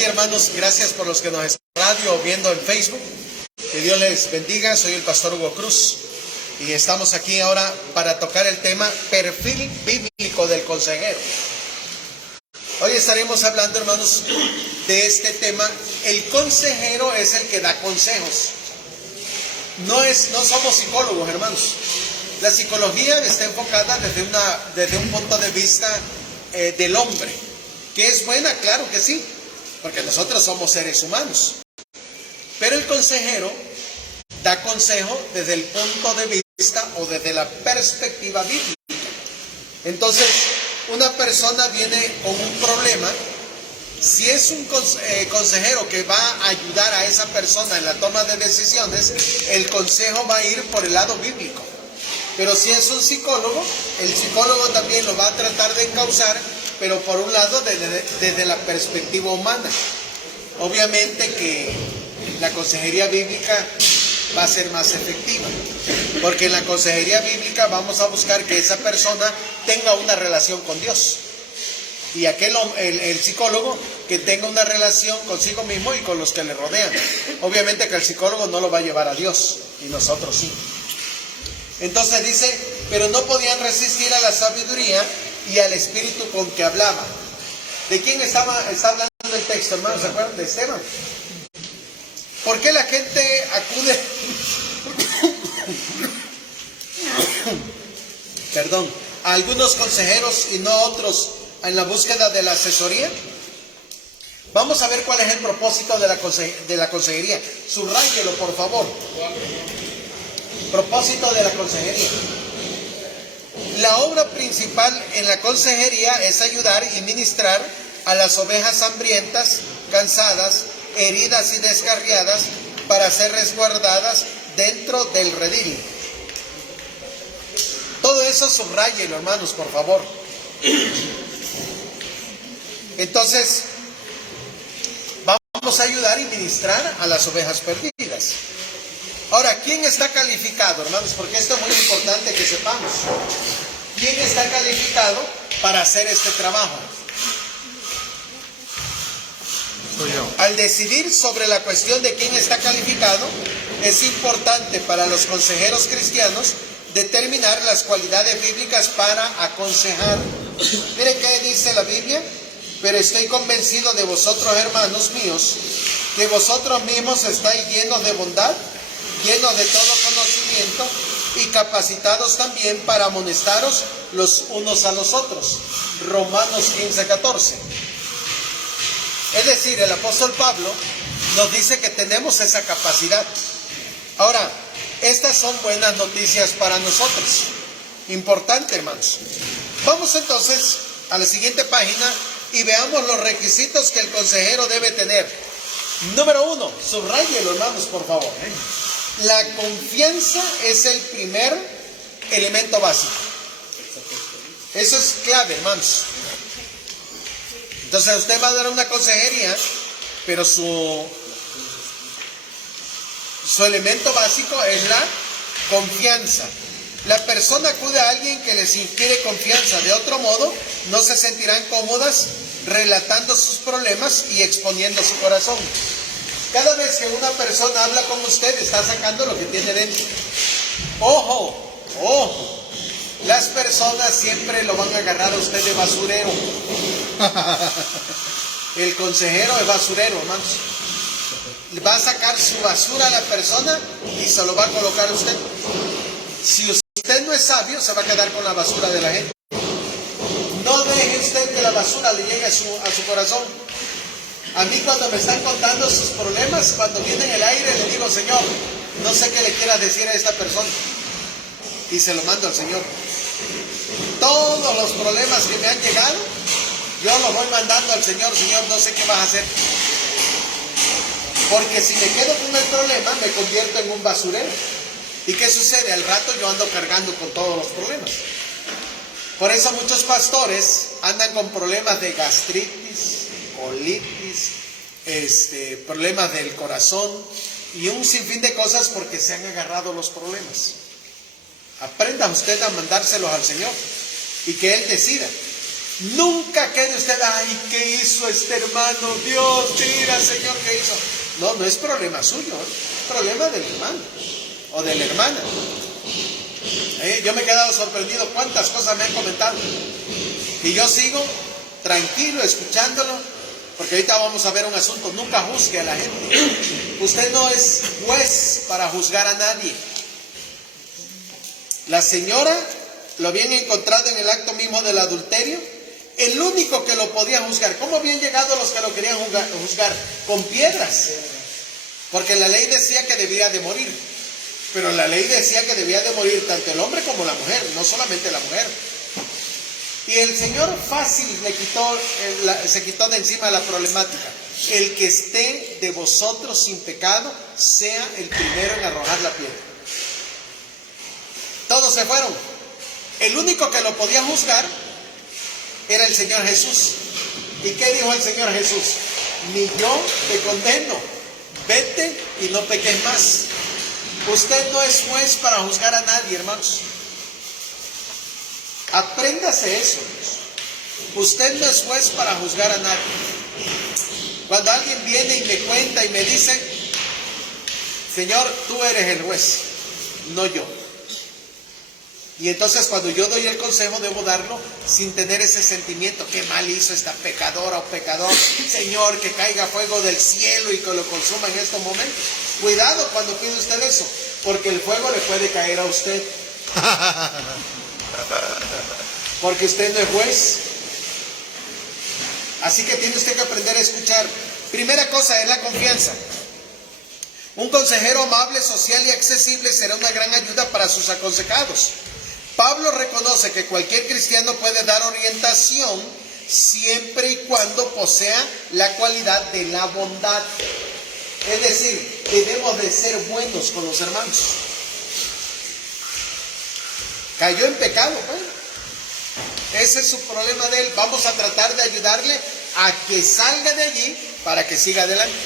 aquí, hermanos, gracias por los que nos están radio o viendo en Facebook. Que Dios les bendiga. Soy el pastor Hugo Cruz y estamos aquí ahora para tocar el tema perfil bíblico del consejero. Hoy estaremos hablando, hermanos, de este tema. El consejero es el que da consejos. No somos psicólogos, hermanos. La psicología está enfocada desde un punto de vista del hombre. ¿Que es buena? Claro que sí, porque nosotros somos seres humanos. Pero el consejero da consejo desde el punto de vista o desde la perspectiva bíblica. Entonces, una persona viene con un problema. Si es un consejero que va a ayudar a esa persona en la toma de decisiones, el consejo va a ir por el lado bíblico. Pero si es un psicólogo, el psicólogo también lo va a tratar de encauzar, pero por un lado desde la perspectiva humana. Obviamente que la consejería bíblica va a ser más efectiva, porque en la consejería bíblica vamos a buscar que esa persona tenga una relación con Dios, y el psicólogo que tenga una relación consigo mismo y con los que le rodean. Obviamente que el psicólogo no lo va a llevar a Dios, y nosotros sí. Entonces dice, pero no podían resistir a la sabiduría y al espíritu con que hablaba. ¿De quién está hablando el texto, hermanos? ¿Se acuerdan de Esteban? ¿Por qué la gente acude a algunos consejeros y no a otros en la búsqueda de la asesoría? Vamos a ver cuál es el propósito de la consejería. Subráyelo, por favor. Propósito de la consejería. La obra principal en la consejería es ayudar y ministrar a las ovejas hambrientas, cansadas, heridas y descarriadas para ser resguardadas dentro del redil. Todo eso subráyelo, hermanos, por favor. Entonces, vamos a ayudar y ministrar a las ovejas perdidas. Ahora, ¿quién está calificado, hermanos? Porque esto es muy importante que sepamos. ¿Quién está calificado para hacer este trabajo? Soy yo. Al decidir sobre la cuestión de quién está calificado, es importante para los consejeros cristianos determinar las cualidades bíblicas para aconsejar. Mire qué dice la Biblia. Pero estoy convencido de vosotros, hermanos míos, que vosotros mismos estáis llenos de bondad, llenos de todo conocimiento y capacitados también para amonestaros los unos a los otros. Romanos 15:14. Es decir, el apóstol Pablo nos dice que tenemos esa capacidad. Ahora, estas son buenas noticias para nosotros. Importante, hermanos. Vamos entonces a la siguiente página y veamos los requisitos que el consejero debe tener. Número 1, subráyelo, hermanos, por favor. La confianza es el primer elemento básico. Eso es clave, hermanos. Entonces usted va a dar una consejería, pero su elemento básico es la confianza. La persona acude a alguien que les inspire confianza. De otro modo, no se sentirán cómodas relatando sus problemas y exponiendo su corazón. Cada vez que una persona habla con usted, está sacando lo que tiene dentro. ¡Ojo! ¡Ojo! Las personas siempre lo van a agarrar a usted de basurero. El consejero es basurero, hermanos. Va a sacar su basura a la persona y se lo va a colocar a usted. Si usted no es sabio, se va a quedar con la basura de la gente. No deje usted que la basura le llegue a su corazón. A mí, cuando me están contando sus problemas, cuando viene en el aire, le digo, Señor, no sé qué le quieras decir a esta persona. Y se lo mando al Señor. Todos los problemas que me han llegado, yo los voy mandando al Señor. Señor, no sé qué vas a hacer. Porque si me quedo con el problema, me convierto en un basurero. ¿Y qué sucede? Al rato yo ando cargando con todos los problemas. Por eso muchos pastores andan con problemas de gastritis, colitis, problemas del corazón y un sinfín de cosas porque se han agarrado los problemas. Aprenda usted a mandárselos al Señor y que Él decida. Nunca quede usted, ay, ¿qué hizo este hermano? Dios, mira, Señor, ¿qué hizo? No, no es problema suyo, es problema del hermano o de la hermana. Yo me he quedado sorprendido cuántas cosas me han comentado. Y yo sigo tranquilo, escuchándolo, porque ahorita vamos a ver un asunto. Nunca juzgue a la gente. Usted no es juez para juzgar a nadie. La señora lo habían encontrado en el acto mismo del adulterio. El único que lo podía juzgar. ¿Cómo habían llegado los que lo querían juzgar? Con piedras. Porque la ley decía que debía de morir. Pero la ley decía que debía de morir tanto el hombre como la mujer, no solamente la mujer. Y el Señor fácil se quitó de encima la problemática. El que esté de vosotros sin pecado, sea el primero en arrojar la piedra. Todos se fueron. El único que lo podía juzgar era el Señor Jesús. ¿Y qué dijo el Señor Jesús? Ni yo te condeno, vete y no peques más. Usted no es juez para juzgar a nadie, hermanos. Apréndase eso. Usted no es juez para juzgar a nadie. Cuando alguien viene y me cuenta y me dice, Señor, tú eres el juez, no yo. Y entonces cuando yo doy el consejo debo darlo sin tener ese sentimiento, qué mal hizo esta pecadora o pecador, Señor, que caiga fuego del cielo y que lo consuma en estos momentos. Cuidado cuando pide usted eso, porque el fuego le puede caer a usted. Porque usted no es juez. Así que tiene usted que aprender a escuchar. Primera cosa es la confianza. Un consejero amable, social y accesible será una gran ayuda para sus aconsejados. Pablo reconoce que cualquier cristiano puede dar orientación siempre y cuando posea la cualidad de la bondad. Es decir, debemos de ser buenos con los hermanos. Cayó en pecado, pues. Ese es su problema de él. Vamos a tratar de ayudarle a que salga de allí para que siga adelante.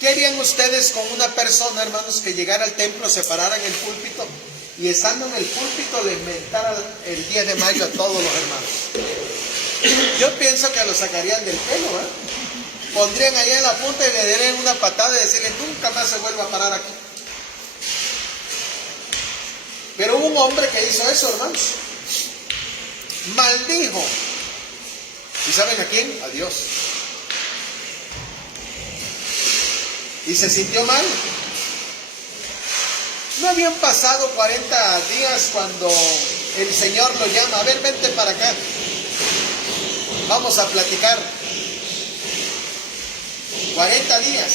¿Qué harían ustedes con una persona, hermanos, que llegara al templo, se parara en el púlpito y estando en el púlpito le inventara el 10 de mayo a todos los hermanos? Yo pienso que lo sacarían del pelo, ¿eh? Pondrían allá en la punta y le darían una patada y decirle, nunca más se vuelva a parar aquí. Pero hubo un hombre que hizo eso, hermanos. Maldijo. ¿Y saben a quién? A Dios. Y se sintió mal. No habían pasado 40 días cuando el Señor lo llama. A ver, vente para acá. Vamos a platicar. 40 días.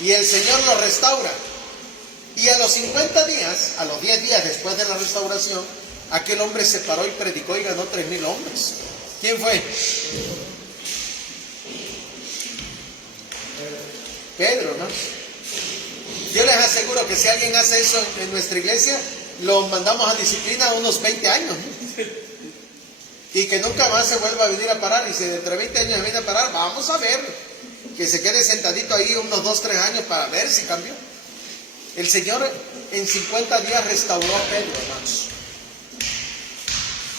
Y el Señor lo restaura. Y a los 50 días, a los 10 días después de la restauración, aquel hombre se paró y predicó y ganó 3,000 hombres. ¿Quién fue? Pedro, ¿no? Yo les aseguro que si alguien hace eso en nuestra iglesia, lo mandamos a disciplina unos 20 años, ¿no? Y que nunca más se vuelva a venir a parar. Y si dentro de 20 años viene a parar, vamos a ver. Que se quede sentadito ahí unos 2, 3 años para ver si cambió. El Señor en 50 días restauró a Pedro, hermanos.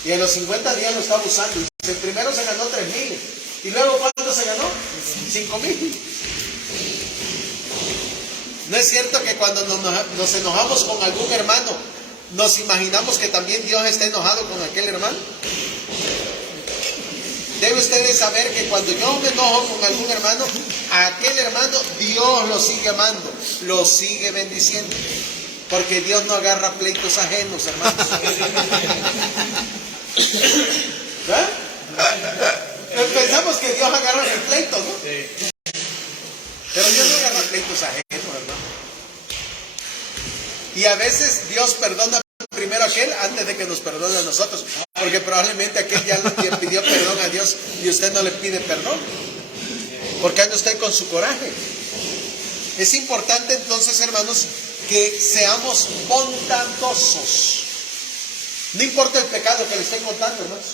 Y en los 50 días lo estaba usando. El primero se ganó 3,000. ¿Y luego cuánto se ganó? 5,000. ¿No es cierto que cuando nos enojamos con algún hermano, nos imaginamos que también Dios está enojado con aquel hermano? Debe ustedes saber que cuando yo me enojo con algún hermano, a aquel hermano Dios lo sigue amando, lo sigue bendiciendo. Porque Dios no agarra pleitos ajenos, hermanos. ¿Eh? Pensamos que Dios agarra el pleito, ¿no? Pero Dios no agarra pleitos ajenos, hermano. Y a veces Dios perdona primero a aquel antes de que nos perdone a nosotros. Porque probablemente aquel ya le pidió perdón a Dios y usted no le pide perdón. Porque anda usted con su coraje. Es importante entonces, hermanos, que seamos bondadosos. No importa el pecado que le estoy contando, hermanos.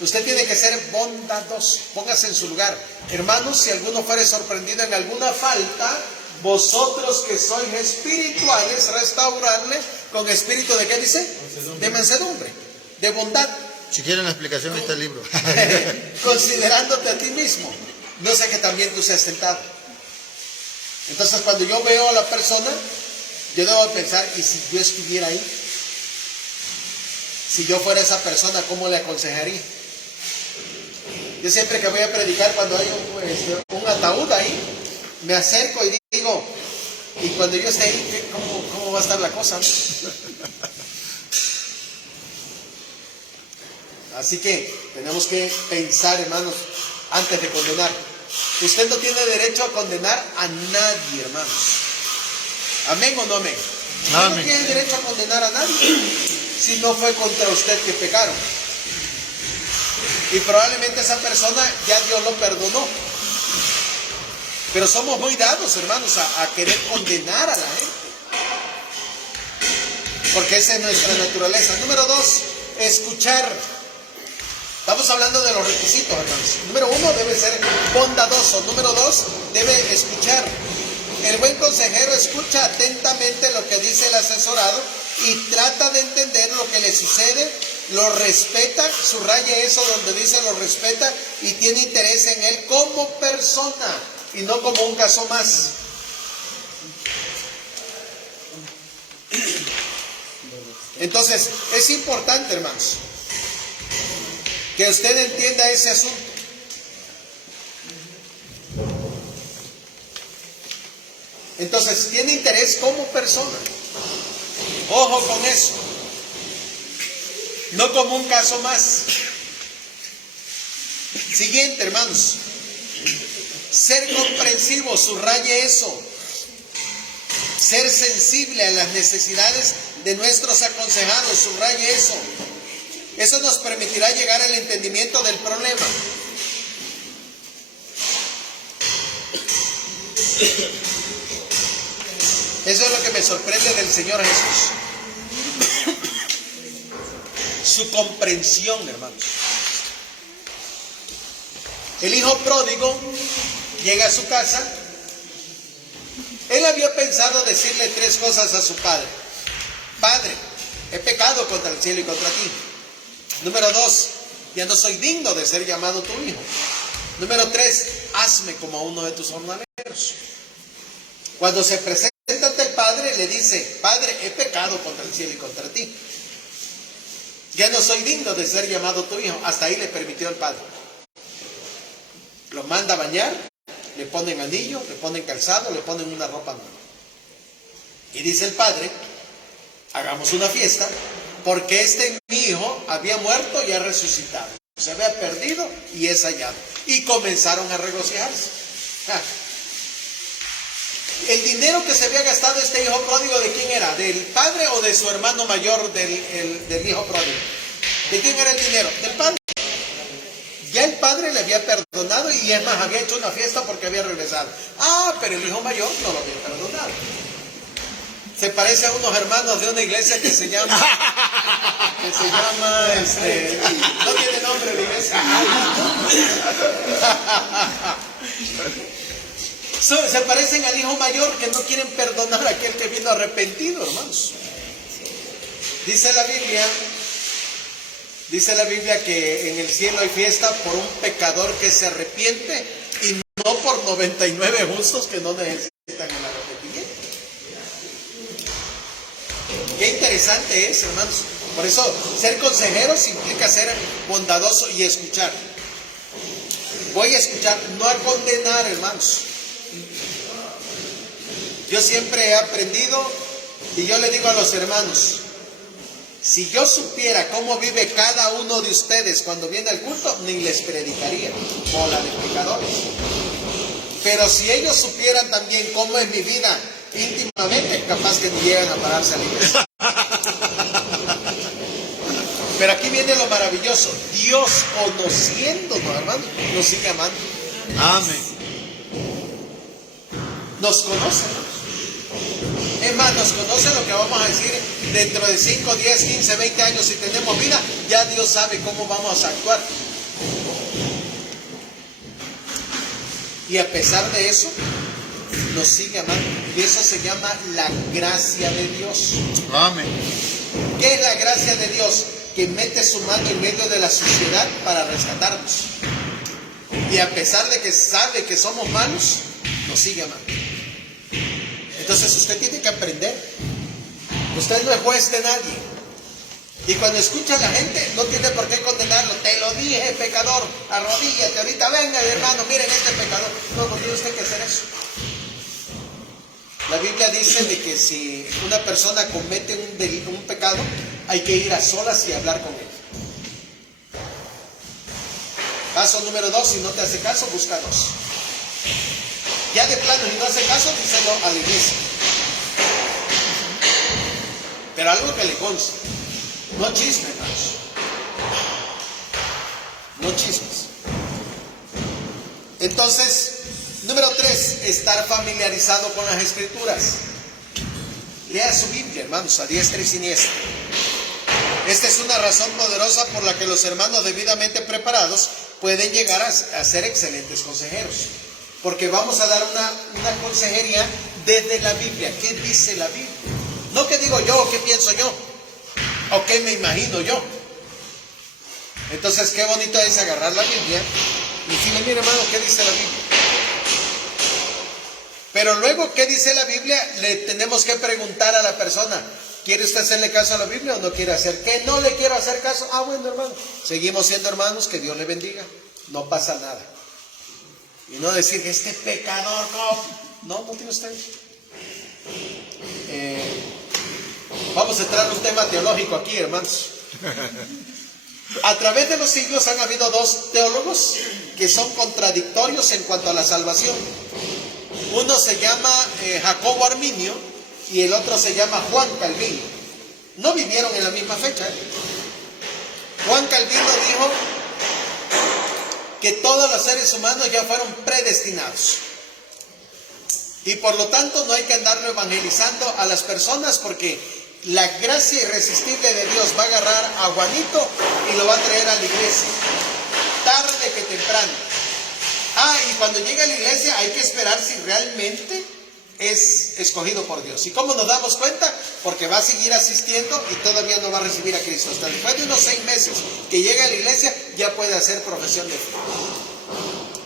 Usted tiene que ser bondadoso. Póngase en su lugar. Hermanos, si alguno fuere sorprendido en alguna falta, vosotros que sois espirituales, restauradle con espíritu de ¿qué dice? De mansedumbre, de bondad. Si quieren la explicación, está el libro. Considerándote a ti mismo. No sé que también tú seas tentado. Entonces cuando yo veo a la persona, yo debo pensar, ¿y si yo estuviera ahí? Si yo fuera esa persona, ¿cómo le aconsejaría? Yo siempre que voy a predicar, cuando hay un ataúd ahí, me acerco y digo, y cuando yo esté ahí, ¿cómo va a estar la cosa? Así que tenemos que pensar, hermanos, antes de condenar. Usted no tiene derecho a condenar a nadie, hermanos. ¿Amén o no amén? Usted no tiene derecho a condenar a nadie si no fue contra usted que pecaron. Y probablemente esa persona ya Dios lo perdonó. Pero somos muy dados, hermanos, a querer condenar a la gente. Porque esa es nuestra naturaleza. Número 2, escuchar. Estamos hablando de los requisitos, hermanos. Número 1, debe ser bondadoso. Número 2, debe escuchar. El buen consejero escucha atentamente lo que dice el asesorado y trata de entender lo que le sucede, lo respeta, subraye eso donde dice lo respeta y tiene interés en él como persona y no como un caso más. Entonces, es importante, hermanos, que usted entienda ese asunto. Entonces, tiene interés como persona. Ojo con eso. No como un caso más. Siguiente, hermanos. Ser comprensivo, subraye eso. Ser sensible a las necesidades de nuestros aconsejados, subraye eso. Eso nos permitirá llegar al entendimiento del problema. Eso es lo que me sorprende del Señor Jesús. Su comprensión, hermanos. El hijo pródigo llega a su casa. Él había pensado decirle 3 cosas a su padre. Padre, he pecado contra el cielo y contra ti. Número 2, ya no soy digno de ser llamado tu hijo. Número 3, hazme como a uno de tus jornaleros. Cuando se presenta ante el padre, le dice, Padre, he pecado contra el cielo y contra ti. Ya no soy digno de ser llamado tu hijo. Hasta ahí le permitió el padre. Lo manda a bañar, le ponen anillo, le ponen calzado, le ponen una ropa nueva. Y dice el padre, hagamos una fiesta, porque mi hijo había muerto y ha resucitado. Se había perdido y es hallado. Y comenzaron a regocijarse. El dinero que se había gastado este hijo pródigo, ¿de quién era? ¿Del padre o de su hermano mayor del hijo pródigo? ¿De quién era el dinero? Del padre. Ya el padre le había perdonado y es más, había hecho una fiesta porque había regresado. pero el hijo mayor no lo había perdonado. Se parece a unos hermanos de una iglesia que se llama, no tiene nombre la iglesia. Se parecen al hijo mayor que no quieren perdonar a aquel que vino arrepentido, hermanos. Dice la Biblia que en el cielo hay fiesta por un pecador que se arrepiente y no por 99 justos que no necesitan el arrepentimiento. Qué interesante es, hermanos. Por eso, ser consejeros implica ser bondadoso y escuchar. Voy a escuchar, no a condenar, hermanos. Yo siempre he aprendido y yo le digo a los hermanos, si yo supiera cómo vive cada uno de ustedes cuando viene al culto, ni les predicaría, bola de pecadores. Pero si ellos supieran también cómo es mi vida íntimamente, capaz que ni llegan a pararse a la iglesia. Pero aquí viene lo maravilloso. Dios, conociéndonos, hermano, nos sigue amando. Amén. Nos conoce. Es más, nos conoce lo que vamos a decir dentro de 5, 10, 15, 20 años. Si tenemos vida, ya Dios sabe cómo vamos a actuar. Y a pesar de eso, nos sigue amando. Y eso se llama la gracia de Dios. Amén. ¿Qué es la gracia de Dios? Que mete su mano en medio de la suciedad para rescatarnos. Y a pesar de que sabe que somos malos, nos sigue amando. Entonces usted tiene que aprender. Usted no es juez de nadie. Y cuando escucha a la gente, no tiene por qué condenarlo. Te lo dije, pecador, arrodíllate, ahorita venga, hermano, miren este pecador. No tiene usted que hacer eso. La Biblia dice de que si una persona comete un pecado, hay que ir a solas y hablar con él. Paso número 2, si no te hace caso, búscanos. Ya de plano, si no hace caso, díselo a la iglesia. Pero algo que le conste. No chismes, hermanos. No chismes. Entonces, número 3, estar familiarizado con las escrituras. Lea su Biblia, hermanos, a diestra y siniestra. Esta es una razón poderosa por la que los hermanos debidamente preparados pueden llegar a ser excelentes consejeros. Porque vamos a dar una consejería desde la Biblia. ¿Qué dice la Biblia? No qué digo yo o qué pienso yo, o qué me imagino yo. Entonces, qué bonito es agarrar la Biblia y decirle, mire hermano, ¿qué dice la Biblia? Pero luego, ¿qué dice la Biblia? Le tenemos que preguntar a la persona, ¿quiere usted hacerle caso a la Biblia o no quiere hacer? ¿Que no le quiero hacer caso? Ah, bueno, hermano, seguimos siendo hermanos, que Dios le bendiga, no pasa nada. Y no decir que este pecador, no tiene usted. Vamos a entrar en un tema teológico aquí, hermanos. A través de los siglos han habido dos teólogos que son contradictorios en cuanto a la salvación. Uno se llama Jacobo Arminio y el otro se llama Juan Calvino. No vivieron en la misma fecha. Juan Calvino dijo que todos los seres humanos ya fueron predestinados. Y por lo tanto no hay que andarlo evangelizando a las personas porque la gracia irresistible de Dios va a agarrar a Juanito y lo va a traer a la iglesia, tarde que temprano. Y cuando llegue a la iglesia hay que esperar si realmente es escogido por Dios. ¿Y cómo nos damos cuenta? Porque va a seguir asistiendo y todavía no va a recibir a Cristo. Hasta después de unos 6 meses que llegue a la iglesia ya puede hacer profesión de fe.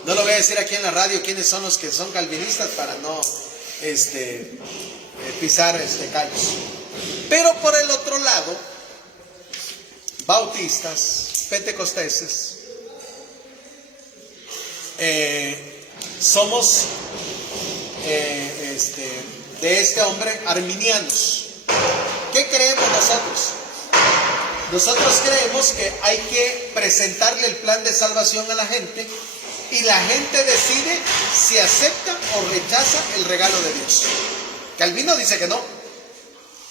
No lo voy a decir aquí en la radio quiénes son los que son calvinistas para no pisar callos. Pero por el otro lado, bautistas, pentecosteses, somos de este hombre arminianos. ¿Qué creemos nosotros? Nosotros creemos que hay que presentarle el plan de salvación a la gente y la gente decide si acepta o rechaza el regalo de Dios. Calvino dice que no.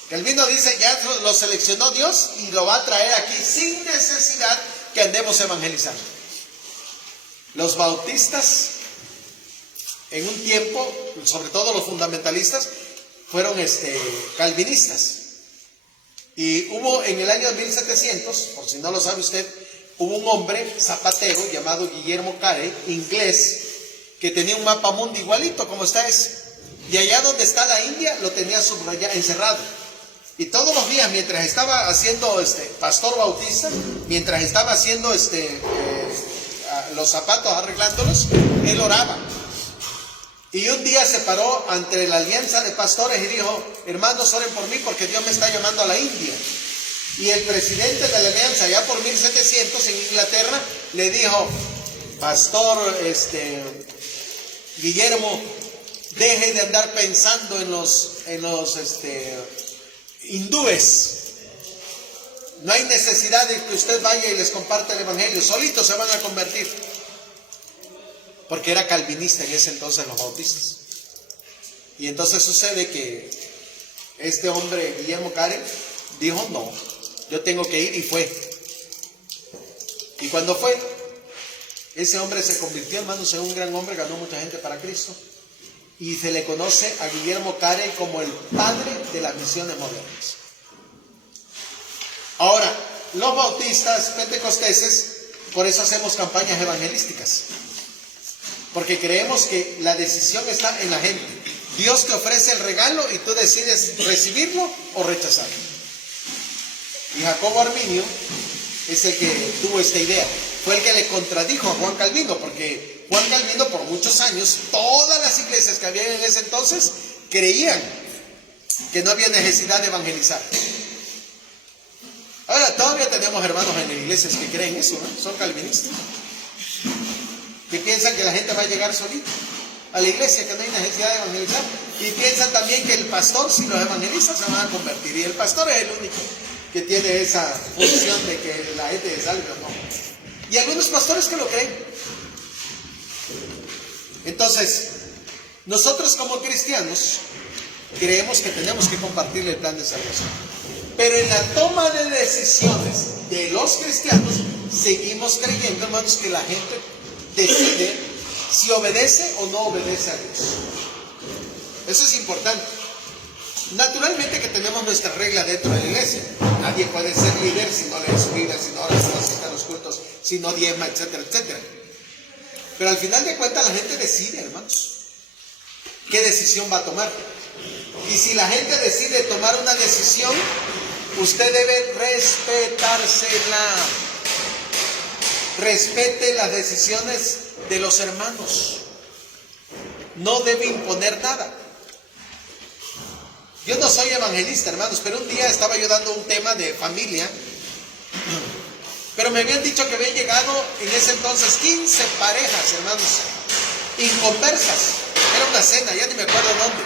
Calvino dice ya lo seleccionó Dios y lo va a traer aquí sin necesidad que andemos evangelizando. Los bautistas en un tiempo, sobre todo los fundamentalistas, fueron calvinistas. Y hubo en el año 1700, por si no lo sabe usted, hubo un hombre zapatero llamado Guillermo Carey, inglés, que tenía un mapa mundi igualito como está ese. Y allá donde está la India lo tenía subrayado, encerrado. Y todos los días, mientras estaba haciendo pastor bautista, mientras estaba haciendo los zapatos, arreglándolos, él oraba. Y un día se paró ante la alianza de pastores y dijo, hermanos, oren por mí porque Dios me está llamando a la India. Y el presidente de la alianza, ya por 1700 en Inglaterra, le dijo, pastor Guillermo, deje de andar pensando en los hindúes. No hay necesidad de que usted vaya y les comparta el evangelio, solitos se van a convertir. Porque era calvinista en ese entonces los bautistas. Y entonces sucede que este hombre, Guillermo Carey, dijo no, yo tengo que ir, y fue. Y cuando fue, ese hombre se convirtió, hermanos, en un gran hombre, ganó mucha gente para Cristo. Y se le conoce a Guillermo Carey como el padre de las misiones modernas. Ahora, los bautistas, pentecosteses, por eso hacemos campañas evangelísticas. Porque creemos que la decisión está en la gente. Dios te ofrece el regalo y tú decides recibirlo o rechazarlo. Y Jacobo Arminio es el que tuvo esta idea. Fue el que le contradijo a Juan Calvino, porque Juan Calvino por muchos años, todas las iglesias que había en ese entonces creían que no había necesidad de evangelizar. Ahora todavía tenemos hermanos en iglesias que creen eso, ¿no? Son calvinistas, que piensan que la gente va a llegar solita a la iglesia, que no hay necesidad de evangelizar, y piensan también que el pastor, si los evangeliza, se van a convertir, y el pastor es el único que tiene esa función de que la gente se salve o no. Y algunos pastores que lo creen. Entonces, nosotros como cristianos creemos que tenemos que compartir el plan de salvación, pero en la toma de decisiones de los cristianos seguimos creyendo, hermanos, que la gente decide si obedece o no obedece a Dios. Eso es importante. Naturalmente que tenemos nuestras reglas dentro de la iglesia. Nadie puede ser líder si no lee su Biblia, si no asiste a los cultos, si no diezma, etcétera, etcétera. Pero al final de cuentas la gente decide, hermanos, qué decisión va a tomar. Y si la gente decide tomar una decisión, usted debe respetársela. Respete las decisiones de los hermanos. No debe imponer nada. Yo no soy evangelista, hermanos, pero un día estaba yo dando un tema de familia, pero me habían dicho que habían llegado en ese entonces 15 parejas, hermanos, inconversas. Era una cena, ya ni me acuerdo dónde.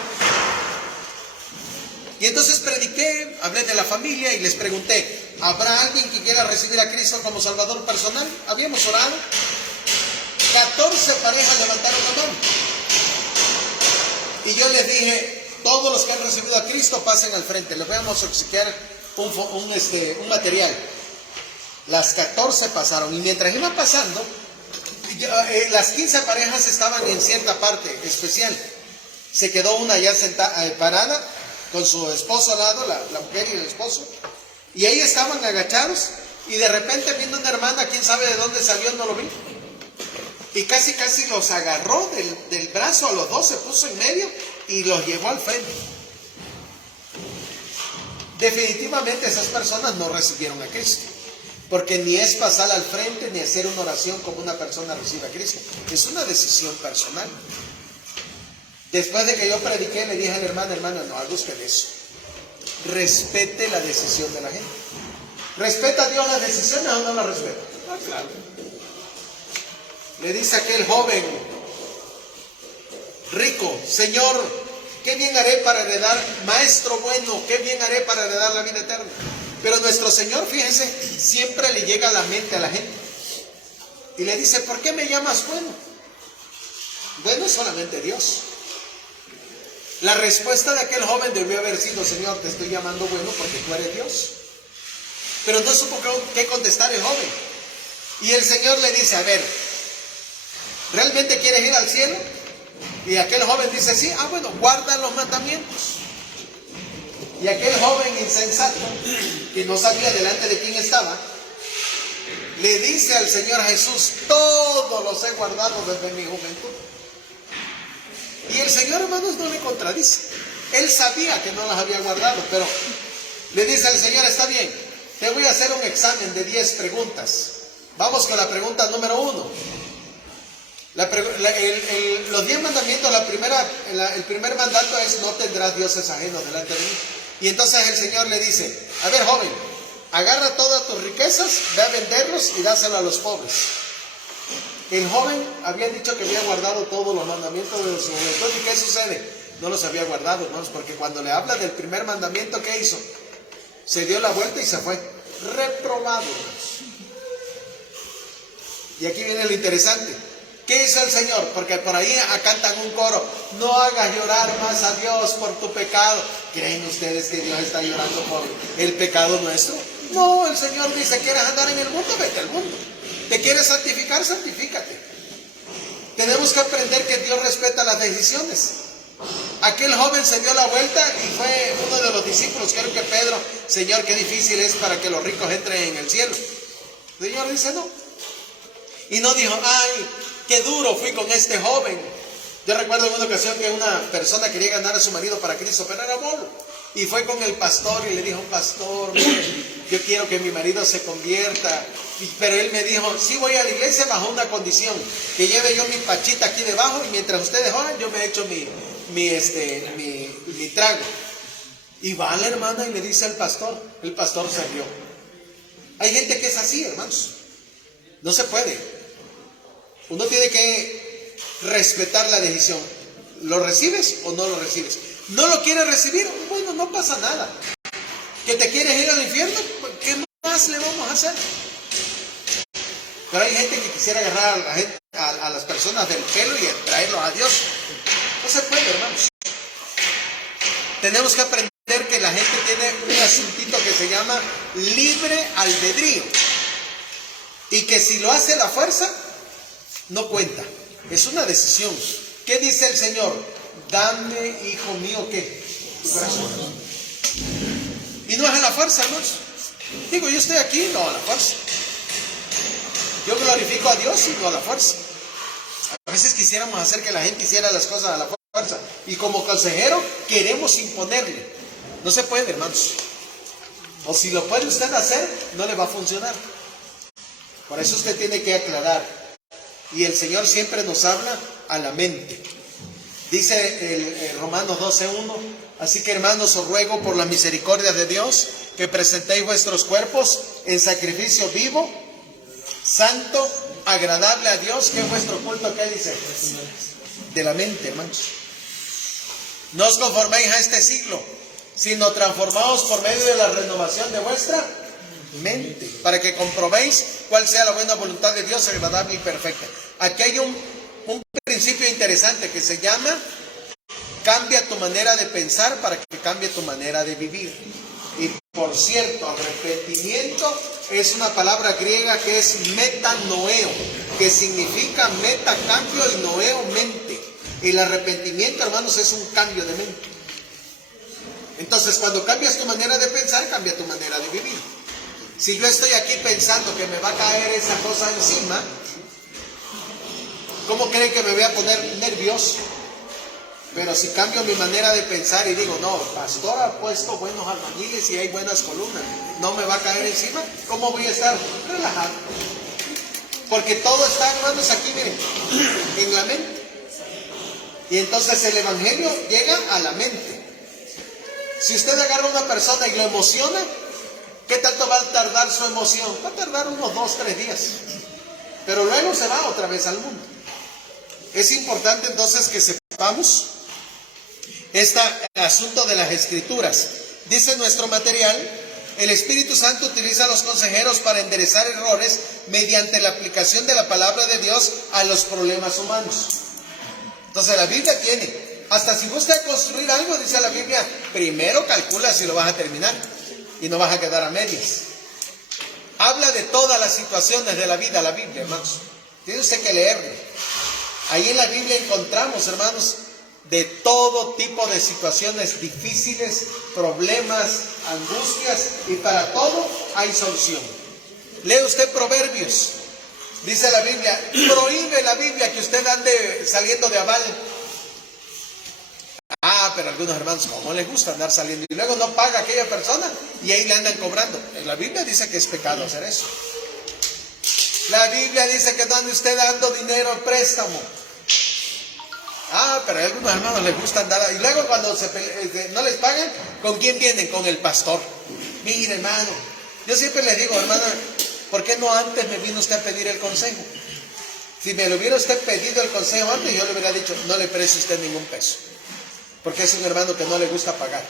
Y entonces prediqué, hablé de la familia y les pregunté, ¿habrá alguien que quiera recibir a Cristo como Salvador personal? Habíamos orado. 14 parejas levantaron la mano. Y yo les dije, todos los que han recibido a Cristo pasen al frente. Les vamos a obsequiar un material. Las 14 pasaron. Y mientras iban pasando, las 15 parejas estaban en cierta parte especial. Se quedó una ya parada con su esposo al lado, la mujer y el esposo. Y ahí estaban agachados. Y de repente vino una hermana, quién sabe de dónde salió, no lo vi. Y casi los agarró del brazo a los dos, se puso en medio y los llevó al frente. Definitivamente esas personas no recibieron a Cristo, porque ni es pasar al frente ni hacer una oración como una persona recibe a Cristo. Es una decisión personal. Después de que yo prediqué, le dije a la hermana, no haga usted eso. Respete la decisión de la gente. ¿Respeta a Dios las decisiones o no las respeta? Ah, claro. Le dice aquel joven rico, Señor, ¿qué bien haré para heredar, maestro bueno, qué bien haré para heredar la vida eterna? Pero nuestro Señor, fíjense, siempre le llega a la mente a la gente y le dice, ¿por qué me llamas bueno? Bueno es solamente Dios. La respuesta de aquel joven debió haber sido, Señor, te estoy llamando bueno porque tú eres Dios. Pero no supo qué contestar el joven. Y el Señor le dice, a ver, ¿realmente quieres ir al cielo? Y aquel joven dice, sí, bueno, guarda los mandamientos. Y aquel joven insensato, que no sabía delante de quién estaba, le dice al Señor Jesús, todos los he guardado desde mi juventud. Y el Señor, hermanos, no le contradice. Él sabía que no las había guardado, pero le dice al Señor, está bien, te voy a hacer un examen de 10 preguntas. Vamos con la pregunta número 1. Los 10 mandamientos, el primer mandato es no tendrás dioses ajenos delante de mí. Y entonces el Señor le dice, a ver joven, agarra todas tus riquezas, ve a venderlos y dáselo a los pobres. El joven había dicho que había guardado todos los mandamientos de su juventud. ¿Y qué sucede? No los había guardado, hermanos, porque cuando le habla del primer mandamiento, ¿qué hizo? Se dio la vuelta y se fue. Reprobado, hermanos. Y aquí viene lo interesante. ¿Qué hizo el Señor? Porque por ahí cantan un coro, no hagas llorar más a Dios por tu pecado. ¿Creen ustedes que Dios está llorando por el pecado nuestro? No, el Señor dice, ¿quieres andar en el mundo? Vete al mundo. ¿Te quieres santificar? Santifícate. Tenemos que aprender que Dios respeta las decisiones. Aquel joven se dio la vuelta y fue uno de los discípulos, creo que Pedro, Señor, qué difícil es para que los ricos entren en el cielo. El Señor dice no. Y no dijo, ay, qué duro fui con este joven. Yo recuerdo en una ocasión que una persona quería ganar a su marido para Cristo, pero era bolo. Y fue con el pastor y le dijo: pastor, mire, yo quiero que mi marido se convierta. Pero él me dijo: sí, voy a la iglesia bajo una condición, que lleve yo mi pachita aquí debajo y mientras ustedes oran yo me echo mi trago. Y va la hermana y le dice al pastor. El pastor se rió. Hay gente que es así, hermanos. No se puede. Uno tiene que respetar la decisión. ¿Lo recibes o no lo recibes? ¿No lo quieres recibir? Bueno, no pasa nada. ¿Que te quieres ir al infierno? ¿Qué más le vamos a hacer? Pero hay gente que quisiera agarrar a las personas del pelo y traerlos a Dios. No se puede, hermanos. Tenemos que aprender que la gente tiene un asuntito que se llama libre albedrío. Y que si lo hace la fuerza, no cuenta. Es una decisión. ¿Qué dice el Señor? Dame, hijo mío, ¿qué? Tu corazón. Y no es a la fuerza, hermanos. Digo, yo estoy aquí, no a la fuerza. Yo glorifico a Dios y no a la fuerza. A veces quisiéramos hacer que la gente hiciera las cosas a la fuerza. Y como consejero queremos imponerle. No se puede, hermanos. O si lo puede usted hacer, no le va a funcionar. Por eso usted tiene que aclarar. Y el Señor siempre nos habla a la mente. Dice el Romanos 12:1: así que, hermanos, os ruego por la misericordia de Dios que presentéis vuestros cuerpos en sacrificio vivo, santo, agradable a Dios, que es vuestro culto. ¿Qué dice? De la mente, hermanos. No os conforméis a este siglo, sino transformaos por medio de la renovación de vuestra mente, para que comprobéis cuál sea la buena voluntad de Dios, agradable y perfecta. Aquí hay un principio interesante que se llama: cambia tu manera de pensar para que cambie tu manera de vivir. Y por cierto, arrepentimiento es una palabra griega que es metanoeo, que significa meta, cambio, y noeo, mente. El arrepentimiento, hermanos, es un cambio de mente. Entonces, cuando cambias tu manera de pensar, cambia tu manera de vivir. Si yo estoy aquí pensando que me va a caer esa cosa encima, ¿cómo creen que me voy a poner nervioso? Pero si cambio mi manera de pensar y digo: no, pastor ha puesto buenos albañiles y hay buenas columnas, no me va a caer encima, ¿cómo voy a estar relajado? Porque todo está, hermanos, aquí, miren, en la mente. Y entonces el evangelio llega a la mente. Si usted agarra a una persona y lo emociona, ¿qué tanto va a tardar su emoción? Va a tardar unos 2-3 días. Pero luego se va otra vez al mundo. Es importante entonces que sepamos este asunto de las escrituras. Dice nuestro material: el Espíritu Santo utiliza a los consejeros para enderezar errores mediante la aplicación de la palabra de Dios a los problemas humanos. Entonces la Biblia tiene, hasta si busca construir algo, dice la Biblia, primero calcula si lo vas a terminar y no vas a quedar a medias. Habla de todas las situaciones de la vida, la Biblia, hermanos. Tiene usted que leerlo. Ahí en la Biblia encontramos, hermanos, de todo tipo de situaciones difíciles, problemas, angustias, y para todo hay solución. Lee usted Proverbios. Dice la Biblia, prohíbe la Biblia que usted ande saliendo de aval. Pero algunos hermanos, ¿cómo les gusta andar saliendo? Y luego no paga a aquella persona y ahí le andan cobrando. La Biblia dice que es pecado hacer eso. La Biblia dice que no ande usted dando dinero en préstamo. Pero a algunos hermanos les gusta andar. Y luego cuando no les pagan, ¿con quién vienen? Con el pastor. Mire, hermano, yo siempre les digo, hermano, ¿por qué no antes me vino usted a pedir el consejo? Si me lo hubiera usted pedido el consejo antes, yo le hubiera dicho, no le preste usted ningún peso. Porque es un hermano que no le gusta pagar.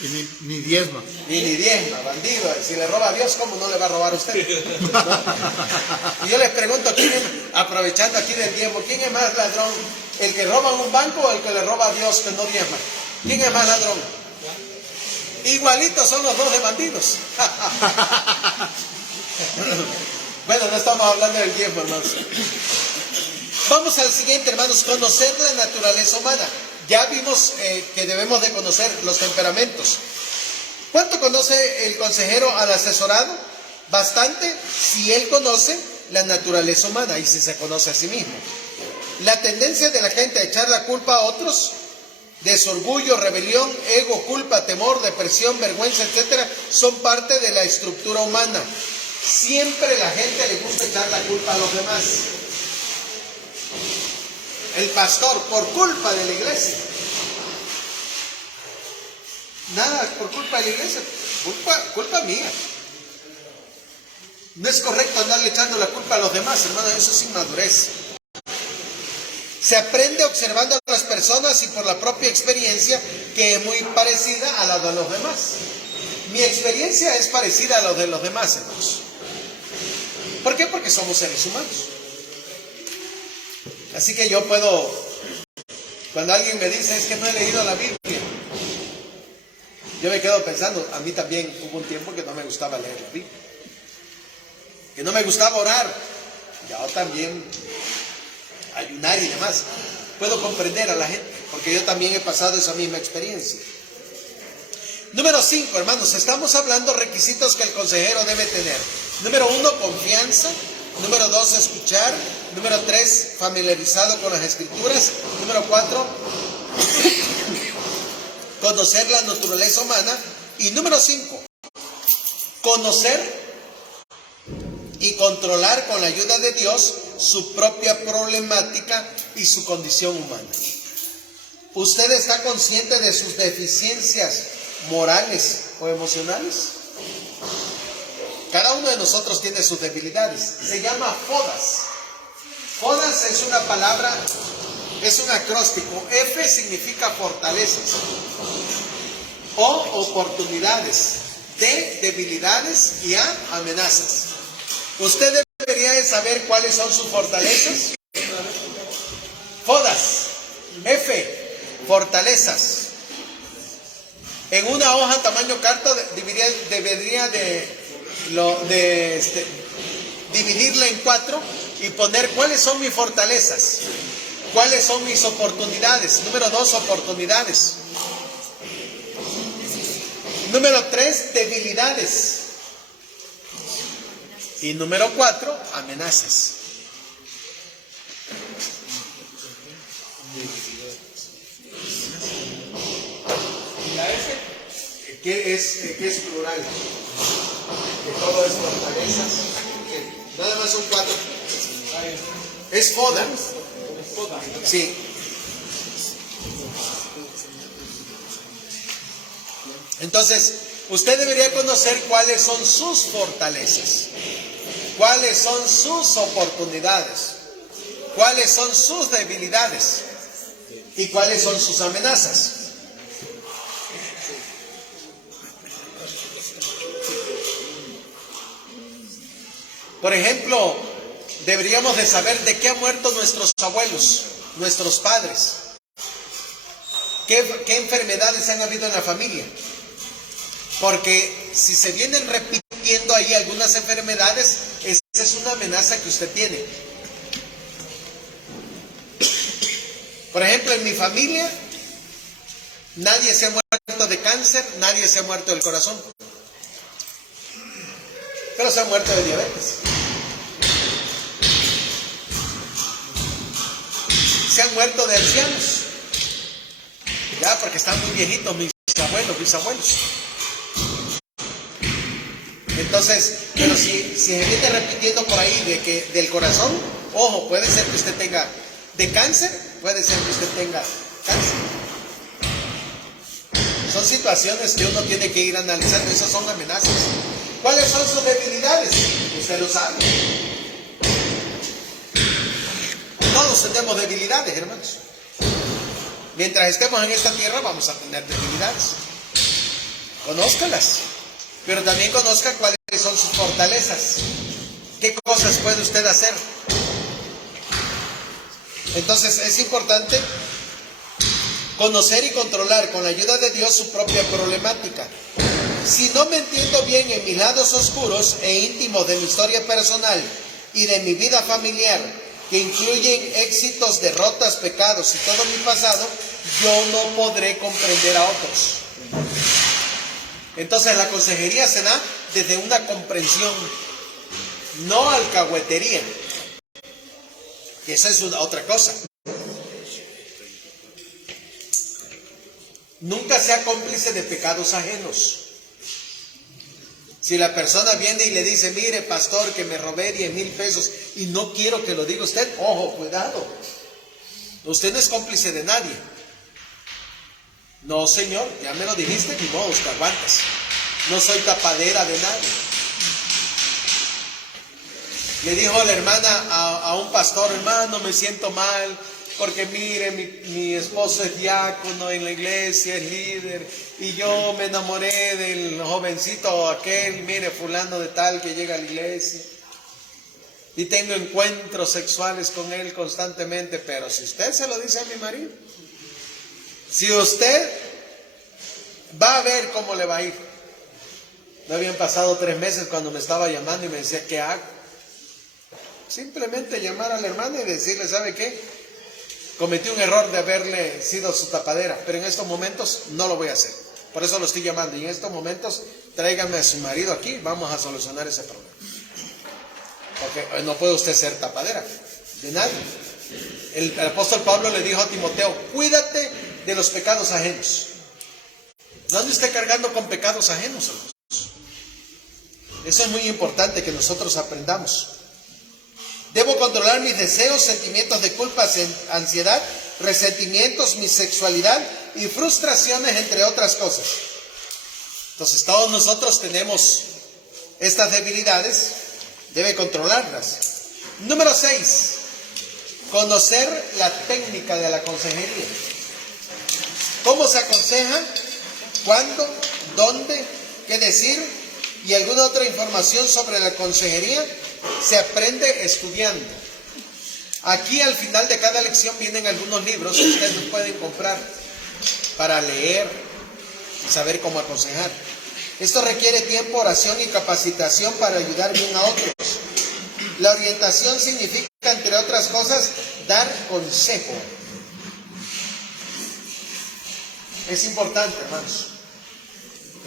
Y ni diezma. Y ni diezma, bandido. Si le roba a Dios, ¿cómo no le va a robar a usted? ¿No? Y yo les pregunto, aprovechando aquí del diezmo, ¿quién es más ladrón? ¿El que roba en un banco o el que le roba a Dios que no diezma? ¿Quién es más ladrón? Igualitos son los dos de bandidos. Bueno, no estamos hablando del diezmo, hermanos. Vamos al siguiente, hermanos. Conocer la naturaleza humana. Ya vimos que debemos de conocer los temperamentos. ¿Cuánto conoce el consejero al asesorado? Bastante, si él conoce la naturaleza humana y si se conoce a sí mismo. La tendencia de la gente a echar la culpa a otros, de su orgullo, rebelión, ego, culpa, temor, depresión, vergüenza, etcétera, son parte de la estructura humana. Siempre la gente le gusta echar la culpa a los demás. El pastor, por culpa de la iglesia. Nada, por culpa de la iglesia, culpa mía. No es correcto andarle echando la culpa a los demás, hermano, eso es inmadurez. Se aprende observando a las personas y por la propia experiencia, que es muy parecida a la de los demás. Mi experiencia es parecida a la de los demás, hermanos. ¿Por qué? Porque somos seres humanos. Así que yo puedo, cuando alguien me dice, es que no he leído la Biblia, yo me quedo pensando, a mí también hubo un tiempo que no me gustaba leer la Biblia, que no me gustaba orar, yo también ayunar y demás. Puedo comprender a la gente, porque yo también he pasado esa misma experiencia. Número 5, hermanos, estamos hablando requisitos que el consejero debe tener. Número 1, confianza. Número 2, escuchar. Número 3, familiarizado con las escrituras. Número 4, conocer la naturaleza humana. Y número 5, conocer y controlar con la ayuda de Dios su propia problemática y su condición humana. ¿Usted está consciente de sus deficiencias morales o emocionales? Cada uno de nosotros tiene sus debilidades. Se llama FODAS. FODAS es una palabra, es un acróstico. F significa fortalezas. O, oportunidades. D, debilidades. Y A, amenazas. Usted debería de saber cuáles son sus fortalezas. FODAS. F, fortalezas. En una hoja tamaño carta debería dividirla en 4 y poner cuáles son mis fortalezas, cuáles son mis oportunidades. Número 2, oportunidades. Número 3, debilidades. Y número 4, amenazas. ¿Y la F? ¿Qué es plural? Que todo es fortalezas. Nada más son 4. Es FODA. Sí. Entonces, usted debería conocer cuáles son sus fortalezas, cuáles son sus oportunidades, cuáles son sus debilidades y cuáles son sus amenazas. Por ejemplo, deberíamos de saber de qué han muerto nuestros abuelos, nuestros padres. ¿Qué enfermedades han habido en la familia? Porque si se vienen repitiendo ahí algunas enfermedades, esa es una amenaza que usted tiene. Por ejemplo, en mi familia, nadie se ha muerto de cáncer, nadie se ha muerto del corazón. Pero se ha muerto de diabetes. Se han muerto de ancianos. Ya, porque están muy viejitos mis abuelos. Entonces, pero si se viene repitiendo por ahí de que del corazón, ojo, puede ser que usted tenga de cáncer, puede ser que usted tenga cáncer. Son situaciones que uno tiene que ir analizando, esas son amenazas. ¿Cuáles son sus debilidades? Usted lo sabe. Todos tenemos debilidades, hermanos. Mientras estemos en esta tierra vamos a tener debilidades. Conózcalas, pero también conozca cuáles son sus fortalezas. ¿Qué cosas puede usted hacer? Entonces es importante conocer y controlar con la ayuda de Dios su propia problemática. Si no me entiendo bien en mis lados oscuros e íntimos de mi historia personal y de mi vida familiar, que incluyen éxitos, derrotas, pecados y todo mi pasado, yo no podré comprender a otros. Entonces la consejería se da desde una comprensión, no alcahuetería. Esa es otra cosa. Nunca sea cómplice de pecados ajenos. Si la persona viene y le dice, mire pastor, que me robé 10,000 pesos y no quiero que lo diga usted, ojo, cuidado. Usted no es cómplice de nadie. No, señor, ya me lo dijiste, ni modo, te aguantas. No soy tapadera de nadie. Le dijo la hermana a un pastor, hermano, me siento mal, porque mire, mi esposo es diácono en la iglesia, es líder, y yo me enamoré del jovencito aquel, mire, fulano de tal que llega a la iglesia, y tengo encuentros sexuales con él constantemente. Pero si usted se lo dice a mi marido, si usted va a ver cómo le va a ir. No habían pasado 3 meses cuando me estaba llamando y me decía, ¿qué hago? Simplemente llamar a la hermana y decirle, ¿sabe qué? Cometí un error de haberle sido su tapadera, pero en estos momentos no lo voy a hacer. Por eso lo estoy llamando. Y en estos momentos, tráigame a su marido aquí, vamos a solucionar ese problema. Porque no puede usted ser tapadera de nadie. El apóstol Pablo le dijo a Timoteo, cuídate de los pecados ajenos. No ande usted cargando con pecados ajenos, hermanos. Eso es muy importante que nosotros aprendamos. Debo controlar mis deseos, sentimientos de culpa, ansiedad, resentimientos, mi sexualidad y frustraciones, entre otras cosas. Entonces todos nosotros tenemos estas debilidades, debe controlarlas. Número 6, conocer la técnica de la consejería. ¿Cómo se aconseja? ¿Cuándo? ¿Dónde? ¿Qué decir? Y alguna otra información sobre la consejería se aprende estudiando. Aquí al final de cada lección vienen algunos libros que ustedes pueden comprar para leer y saber cómo aconsejar. Esto requiere tiempo, oración y capacitación para ayudar bien a otros. La orientación significa, entre otras cosas, dar consejo. Es importante, hermanos.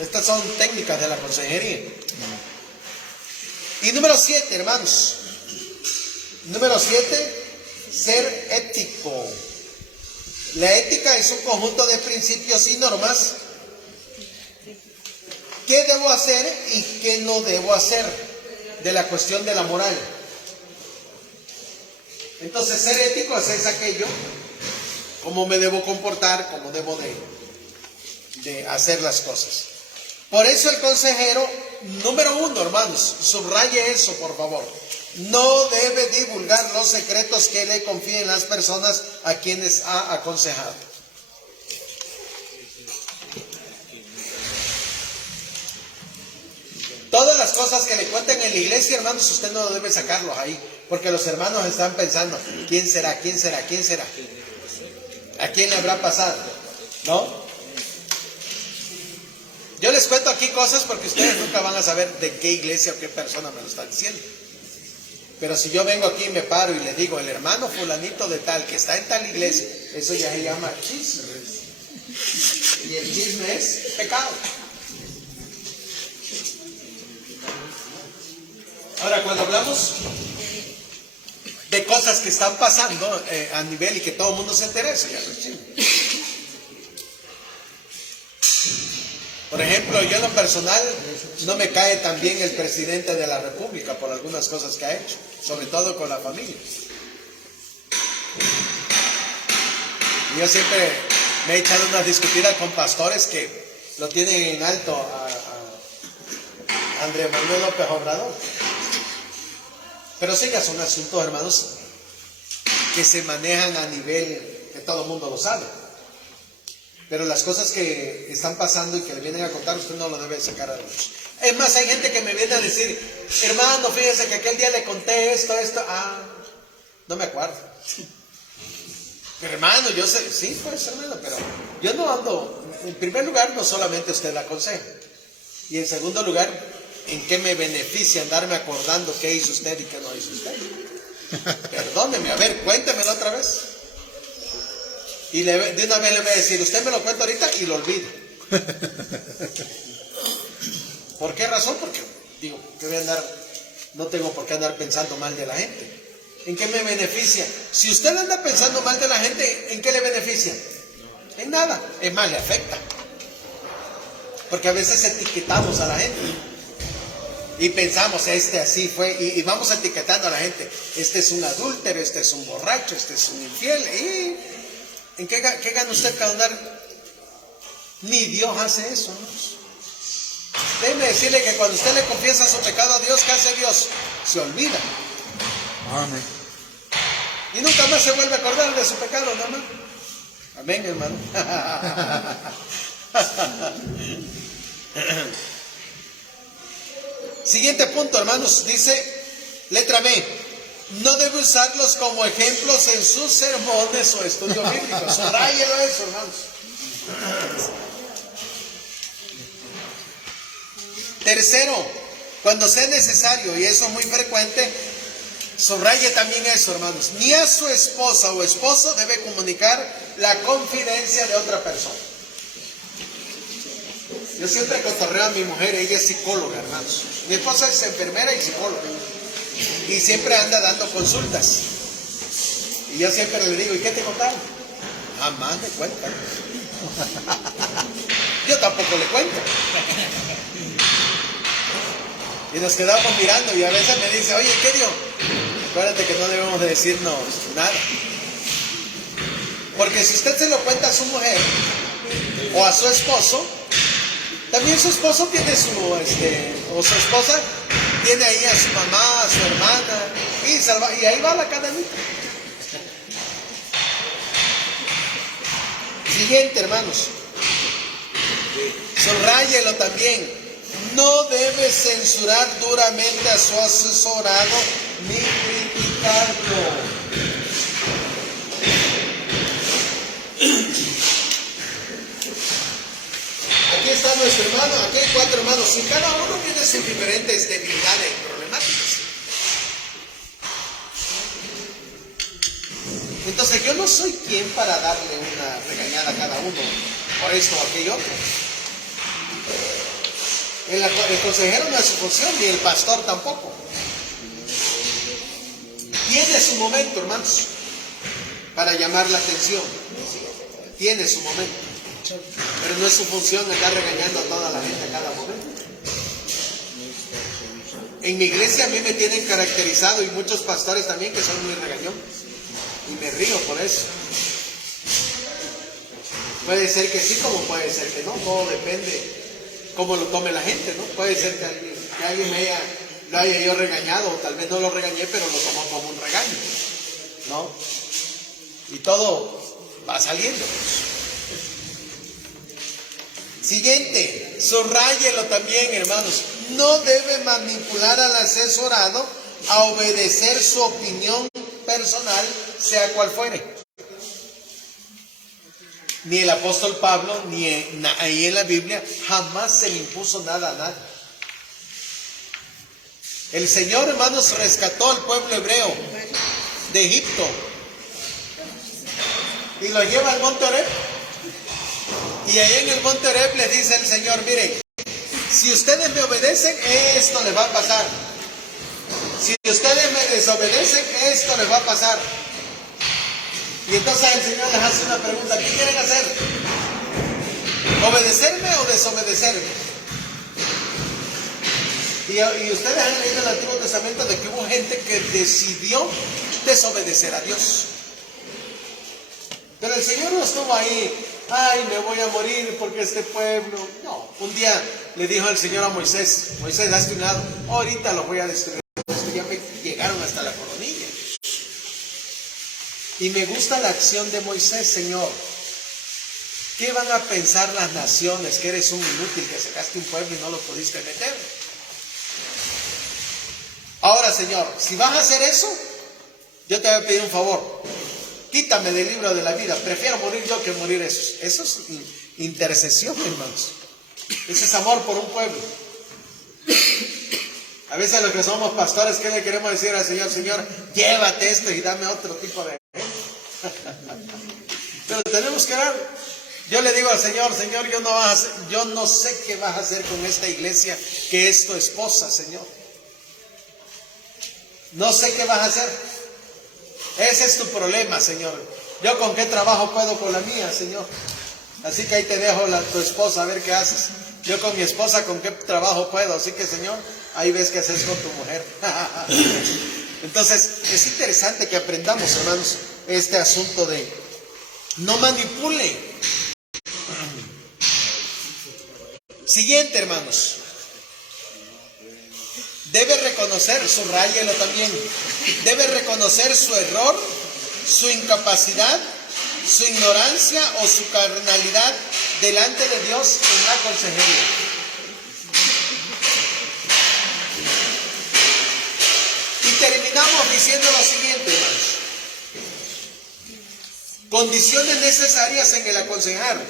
Estas son técnicas de la consejería. Y número 7, hermanos. Número 7, ser ético. La ética es un conjunto de principios y normas. ¿Qué debo hacer y qué no debo hacer? De la cuestión de la moral. Entonces, ser ético es aquello, cómo me debo comportar, cómo debo de hacer las cosas. Por eso el consejero, número 1, hermanos, subraye eso, por favor. No debe divulgar los secretos que le confíen las personas a quienes ha aconsejado. Todas las cosas que le cuenten en la iglesia, hermanos, usted no debe sacarlos ahí, porque los hermanos están pensando, ¿quién será? ¿Quién será? ¿Quién será? ¿A quién le habrá pasado? ¿No? Yo les cuento aquí cosas porque ustedes nunca van a saber de qué iglesia o qué persona me lo está diciendo. Pero si yo vengo aquí y me paro y le digo, el hermano fulanito de tal, que está en tal iglesia, eso ya se llama chisme. Y el chisme es pecado. Ahora, cuando hablamos de cosas que están pasando a nivel y que todo el mundo se entera, eso ya no es chisme. Por ejemplo, yo en lo personal no me cae tan bien el presidente de la República por algunas cosas que ha hecho, sobre todo con la familia. Y yo siempre me he echado unas discutidas con pastores que lo tienen en alto a Andrés Manuel López Obrador. Pero sí, ya son asuntos, hermanos, que se manejan a nivel que todo el mundo lo sabe. Pero las cosas que están pasando y que le vienen a contar, usted no lo debe sacar a luz. Es más, hay gente que me viene a decir, hermano, fíjese que aquel día le conté esto. No me acuerdo. Pero hermano, yo sé, sí, pues hermano, pero yo no ando, en primer lugar, no solamente usted la aconseja. Y en segundo lugar, ¿en qué me beneficia andarme acordando qué hizo usted y qué no hizo usted? Perdóneme, a ver, cuéntemelo otra vez. Y de una vez le voy a decir, usted me lo cuenta ahorita y lo olvido. ¿Por qué razón? Porque, digo, que voy a andar, no tengo por qué andar pensando mal de la gente. ¿En qué me beneficia? Si usted anda pensando mal de la gente, ¿en qué le beneficia? En nada. Es más, le afecta. Porque a veces etiquetamos a la gente. Y pensamos, este así fue. Y vamos etiquetando a la gente. Este es un adúltero, este es un borracho, este es un infiel. ¿Y en qué gana usted cada andar? Ni Dios hace eso, hermanos. Déjeme decirle que cuando usted le confiesa su pecado a Dios, ¿qué hace Dios? Se olvida. Amén. Y nunca más se vuelve a acordar de su pecado, ¿no, hermano? Amén, hermano. Siguiente punto, hermanos. Dice, letra B. No debe usarlos como ejemplos en sus sermones o estudios bíblicos. Subrayelo eso, hermanos. Tercero, cuando sea necesario, y eso es muy frecuente, subraye también eso, hermanos. Ni a su esposa o esposo debe comunicar la confidencia de otra persona. Yo siempre cotorreo a mi mujer, ella es psicóloga, hermanos. Mi esposa es enfermera y psicóloga. Y siempre anda dando consultas. Y yo siempre le digo, ¿y qué te contaron? Jamás me cuentan. Yo tampoco le cuento. Y nos quedamos mirando y a veces me dice, oye, ¿qué dio? Acuérdate que no debemos de decirnos nada. Porque si usted se lo cuenta a su mujer o a su esposo, también su esposo tiene o su esposa tiene ahí a su mamá, a su hermana, y ahí va la cadenita. Siguiente, hermanos. Subráyelo también. No debe censurar duramente a su asesorado ni criticarlo. Aquí está nuestro hermano, aquí hay 4 hermanos y cada uno tiene sus diferentes debilidades y problemáticas. Entonces yo no soy quien para darle una regañada a cada uno por esto o aquello otro. El consejero no es su función, ni el pastor tampoco. Tiene su momento, hermanos, para llamar la atención. Tiene su momento. Pero no es su función andar regañando a toda la gente a cada momento. En mi iglesia a mí me tienen caracterizado, y muchos pastores también, que son muy regañón. Y me río por eso. Puede ser que sí, como puede ser que no. Todo depende cómo lo tome la gente, ¿no? Puede ser que alguien lo haya yo regañado, o tal vez no lo regañé, pero lo tomó como un regaño, ¿no? Y todo va saliendo. Siguiente, subráyelo también, hermanos. No debe manipular al asesorado a obedecer su opinión personal, sea cual fuere. Ni el apóstol Pablo, ni ahí en la Biblia, jamás se le impuso nada a nadie. El Señor, hermanos, rescató al pueblo hebreo de Egipto y lo lleva al monte Horeb. Y ahí en el monte Horeb les dice el Señor, miren, si ustedes me obedecen, esto les va a pasar. Si ustedes me desobedecen, esto les va a pasar. Y entonces el Señor les hace una pregunta, ¿qué quieren hacer? ¿Obedecerme o desobedecerme? Y ustedes han leído en el Antiguo Testamento de que hubo gente que decidió desobedecer a Dios. Pero el Señor no estuvo ahí, ay, me voy a morir porque este pueblo. No, un día le dijo el Señor a Moisés, Moisés, hazte un lado, ahorita los voy a destruir. Ya me llegaron hasta la coronilla. Y me gusta la acción de Moisés, Señor. ¿Qué van a pensar las naciones? Que eres un inútil, que sacaste un pueblo y no lo pudiste meter. Ahora, Señor, si vas a hacer eso, yo te voy a pedir un favor. Quítame del libro de la vida. Prefiero morir yo que morir esos. Eso es intercesión, hermanos. Ese es amor por un pueblo. A veces los que somos pastores, ¿qué le queremos decir al Señor? Señor, llévate esto y dame otro tipo de... Pero tenemos que orar. Yo le digo al Señor, Señor, yo no sé qué vas a hacer con esta iglesia que es tu esposa, Señor. No sé qué vas a hacer. Ese es tu problema, Señor. ¿Yo con qué trabajo puedo con la mía, Señor? Así que ahí te dejo tu esposa, a ver qué haces. Yo con mi esposa, ¿con qué trabajo puedo? Así que, Señor, ahí ves qué haces con tu mujer. Entonces, es interesante que aprendamos, hermanos, este asunto de no manipule. Siguiente, hermanos. Debe reconocer, subráyelo también, debe reconocer su error, su incapacidad, su ignorancia o su carnalidad delante de Dios en la consejería. Y terminamos diciendo lo siguiente, hermanos. Condiciones necesarias en el aconsejar.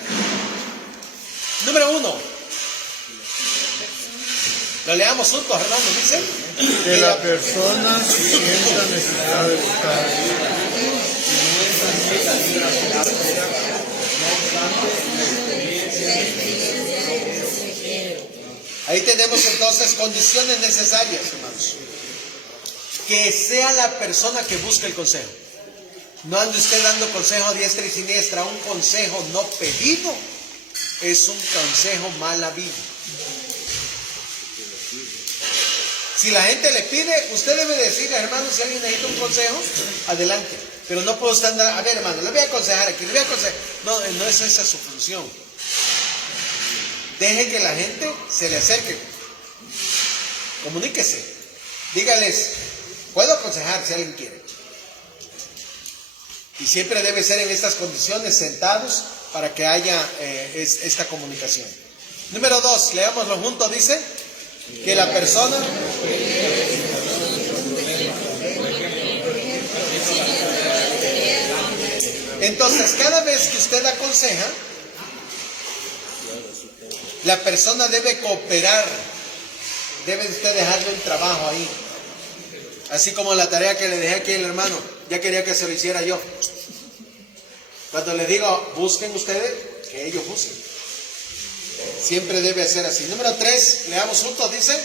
Número 1. Lo leamos juntos, hermanos, dice. Que la persona sienta necesidad de buscar. Ahí tenemos entonces condiciones necesarias, hermanos. Que sea la persona que busque el consejo. No ande usted dando consejo a diestra y siniestra. Un consejo no pedido es un consejo mal habido. Si la gente le pide, usted debe decirle, hermano, si alguien necesita un consejo, adelante. Pero no puedo estar andando, a ver, hermano, le voy a aconsejar aquí, le voy a aconsejar. No, no es esa su función. Deje que la gente se le acerque. Comuníquese. Dígales, puedo aconsejar si alguien quiere. Y siempre debe ser en estas condiciones, sentados, para que haya esta comunicación. Número 2, leámoslo juntos, dice que la persona entonces cada vez que usted aconseja, la persona debe cooperar, debe usted dejarle un trabajo ahí, así como la tarea que le dejé aquí al hermano, ya quería que se lo hiciera yo. Cuando les digo busquen ustedes, que ellos busquen. Siempre debe ser así. Número 3, leamos juntos, dice.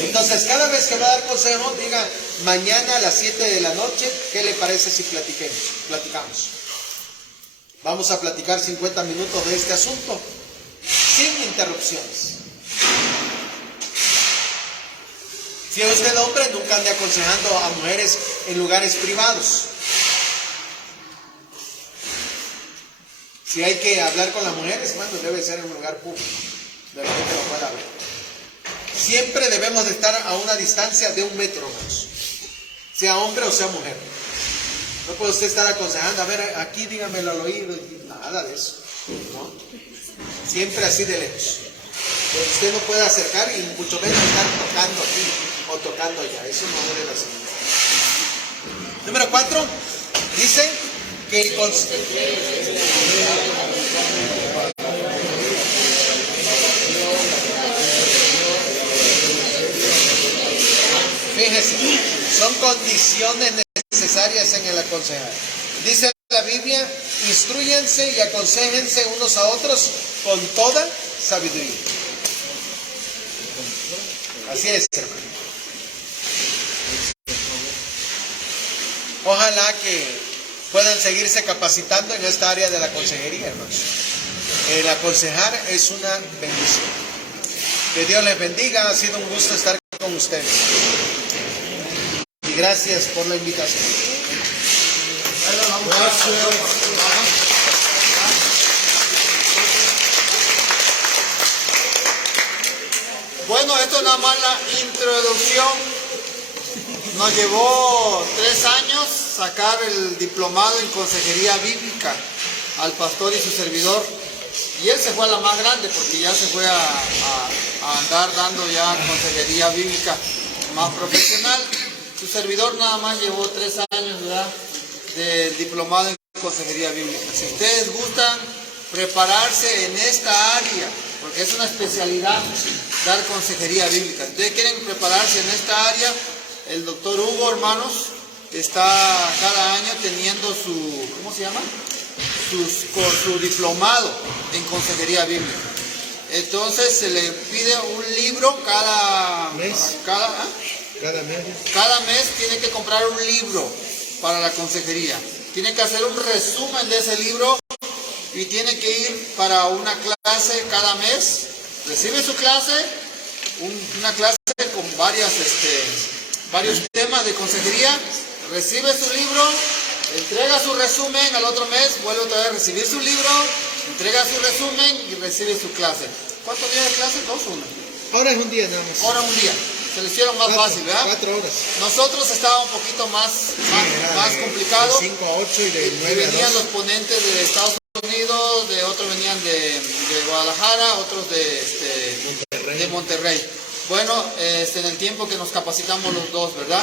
Entonces, cada vez que va a dar consejo, diga, mañana a las 7 de la noche, ¿qué le parece si platicamos? Vamos a platicar 50 minutos de este asunto, sin interrupciones. Si es usted hombre, nunca ande aconsejando a mujeres en lugares privados. Si hay que hablar con las mujeres, bueno, debe ser en un lugar público, de la gente lo pueda ver. Siempre debemos de estar a una distancia de 1 metro, hermanos, sea hombre o sea mujer. No puede usted estar aconsejando, a ver, aquí dígamelo al oído, nada de eso, ¿no? Siempre así de lejos. Usted no puede acercar y mucho menos estar tocando aquí o tocando allá, eso no debe ser. Número 4, dice que el fíjese, son condiciones necesarias en el aconsejar. Dice la Biblia, instrúyanse y aconséjense unos a otros con toda sabiduría. Así es, hermano. Ojalá que puedan seguirse capacitando en esta área de la consejería, hermanos. El aconsejar es una bendición. Que Dios les bendiga, ha sido un gusto estar con ustedes. Y gracias por la invitación. Bueno, esto es nada más la introducción. Nos llevó 3 años sacar el diplomado en consejería bíblica al pastor y su servidor. Y él se fue a la más grande porque ya se fue a andar dando ya consejería bíblica más profesional. Su servidor nada más llevó 3 años, ¿verdad?, del diplomado en consejería bíblica. Si ustedes gustan prepararse en esta área, porque es una especialidad dar consejería bíblica. Si ustedes quieren prepararse en esta área, el doctor Hugo, hermanos, está cada año teniendo su, ¿cómo se llama? Su diplomado en consejería bíblica. Entonces se le pide un libro cada mes. Cada mes tiene que comprar un libro para la consejería. Tiene que hacer un resumen de ese libro y tiene que ir para una clase cada mes. Recibe su clase, una clase con varios temas de consejería, recibe su libro, entrega su resumen, al otro mes vuelve otra vez a recibir su libro, entrega su resumen y recibe su clase. ¿Cuántos días de clase? ¿2 o 1? Ahora es un día nada más. Ahora un día. Se lo hicieron más fácil, ¿verdad? 4 horas. Nosotros estaba un poquito más complicado. De 5 a 8 y de 9 a 2. Venían los ponentes de Estados Unidos, de otros venían de Guadalajara, otros de Monterrey. Bueno, en el tiempo que nos capacitamos los dos, ¿verdad?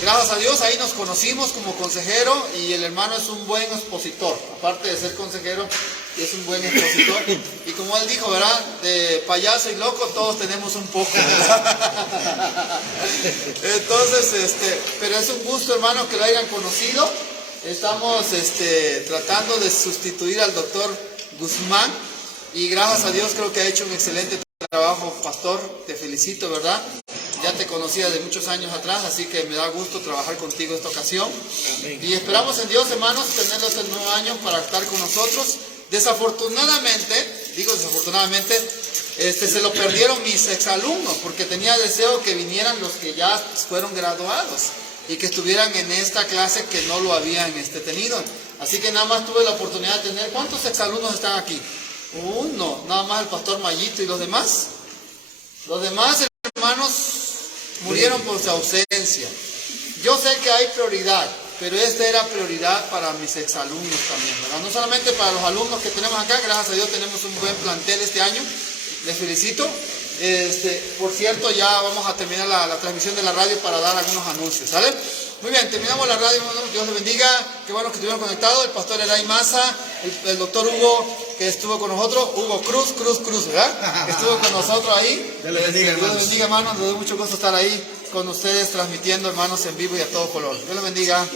Gracias a Dios ahí nos conocimos como consejero y el hermano es un buen expositor. Aparte de ser consejero, es un buen expositor. Y como él dijo, ¿verdad? De payaso y loco todos tenemos un poco, ¿verdad? Entonces, pero es un gusto, hermano, que lo hayan conocido. Estamos tratando de sustituir al doctor Guzmán y gracias a Dios creo que ha hecho un excelente trabajo, pastor. Te felicito, ¿verdad? Ya te conocía de muchos años atrás, así que me da gusto trabajar contigo esta ocasión. Amén. Y esperamos en Dios, hermanos, tenerlo este nuevo año para estar con nosotros. Desafortunadamente, se lo perdieron mis exalumnos porque tenía deseo que vinieran los que ya fueron graduados y que estuvieran en esta clase que no lo habían tenido. Así que nada más tuve la oportunidad de tener. ¿Cuántos exalumnos están aquí? Uno, nada más el pastor Mayito. ¿Y los demás? Los demás, hermanos, murieron por su ausencia. Yo sé que hay prioridad, pero esta era prioridad para mis exalumnos también, ¿verdad? No solamente para los alumnos que tenemos acá, gracias a Dios tenemos un buen plantel este año. Les felicito. Por cierto, ya vamos a terminar la transmisión de la radio para dar algunos anuncios, ¿sale? Muy bien, terminamos la radio, hermanos. Dios les bendiga. Qué bueno que estuvieron conectados. El pastor Elay Maza, el doctor Hugo, que estuvo con nosotros. Hugo Cruz, ¿verdad? Que estuvo con nosotros ahí. Dios les bendiga, hermanos. Dios les bendiga, hermanos. Nos da mucho gusto estar ahí con ustedes, transmitiendo, hermanos, en vivo y a todo color. Dios les bendiga.